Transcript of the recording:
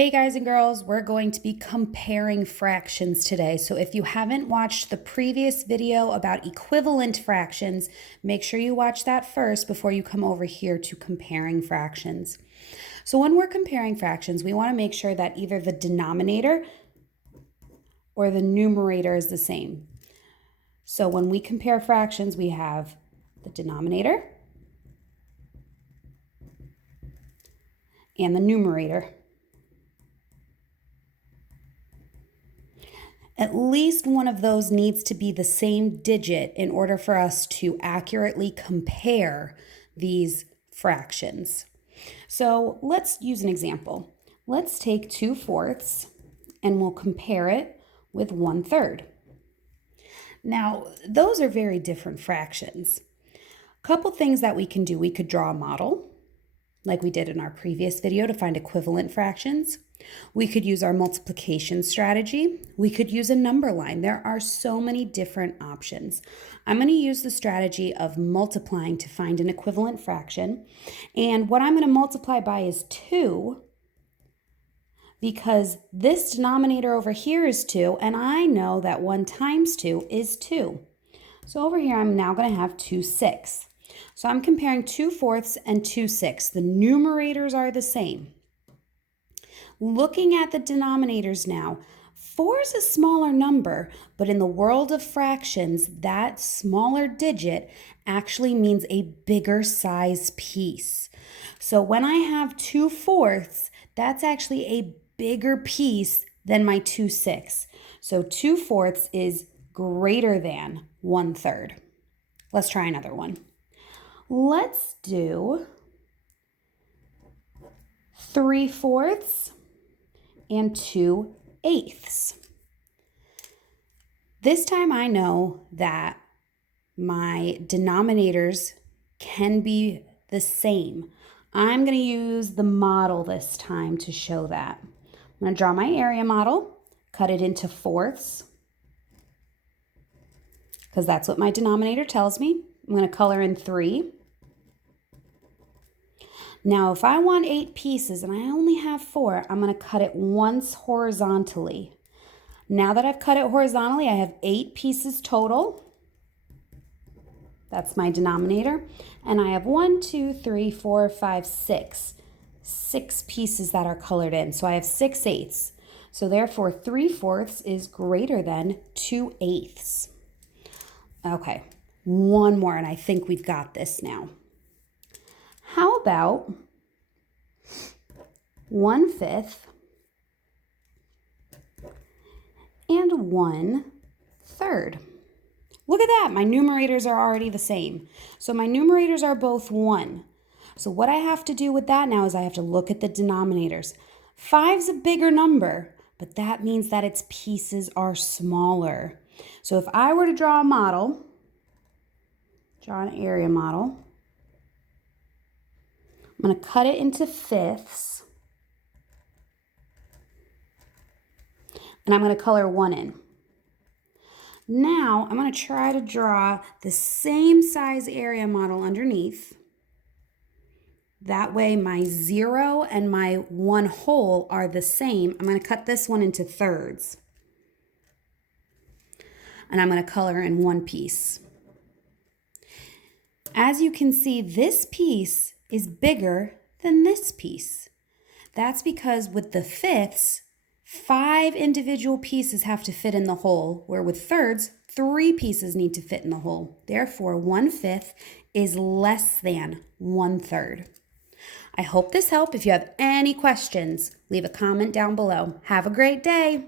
Hey guys and girls, we're going to be comparing fractions today. So if you haven't watched the previous video about equivalent fractions, make sure you watch that first before you come over here to comparing fractions. So when we're comparing fractions, we want to make sure that either the denominator or the numerator is the same. So when we compare fractions, we have the denominator and the numerator. At least one of those needs to be the same digit in order for us to accurately compare these fractions. So let's use an example. Let's take 2/4 and we'll compare it with 1/3. Now, those are very different fractions. A couple things that we can do. We could draw a model, like we did in our previous video, to find equivalent fractions. We could use our multiplication strategy. We could use a number line. There are so many different options. I'm going to use the strategy of multiplying to find an equivalent fraction. And what I'm going to multiply by is 2, because this denominator over here is 2, and I know that 1 times 2 is 2. So over here, I'm now going to have 2/6. So I'm comparing 2/4 and 2/6. The numerators are the same. Looking at the denominators now, 4 is a smaller number, but in the world of fractions, that smaller digit actually means a bigger size piece. So when I have 2/4, that's actually a bigger piece than my 2/6. So 2/4 is greater than 1/3. Let's try another one. Let's do 3/4 and 2/8. This time I know that my denominators can be the same. I'm going to use the model this time to show that. I'm going to draw my area model, cut it into fourths, because that's what my denominator tells me. I'm going to color in 3. Now, if I want 8 pieces and I only have 4, I'm going to cut it once horizontally. Now that I've cut it horizontally, I have 8 pieces total. That's my denominator. And I have 1, 2, 3, 4, 5, 6. 6 pieces that are colored in. So I have 6/8. So therefore, 3/4 is greater than 2/8. Okay, one more, and I think we've got this now. How about 1/5 and 1/3? Look at that, my numerators are already the same. So my numerators are both 1. So what I have to do with that now is I have to look at the denominators. 5's a bigger number, but that means that its pieces are smaller. So if I were to draw a model, draw an area model, I'm going to cut it into fifths, and I'm going to color 1 in. Now, I'm going to try to draw the same size area model underneath. That way, my 0 and my 1 whole are the same. I'm going to cut this one into thirds, and I'm going to color in 1 piece. As you can see, this piece is bigger than this piece. That's because with the fifths, 5 individual pieces have to fit in the whole, where with thirds, 3 pieces need to fit in the whole. Therefore, 1/5 is less than 1/3. I hope this helped. If you have any questions, leave a comment down below. Have a great day.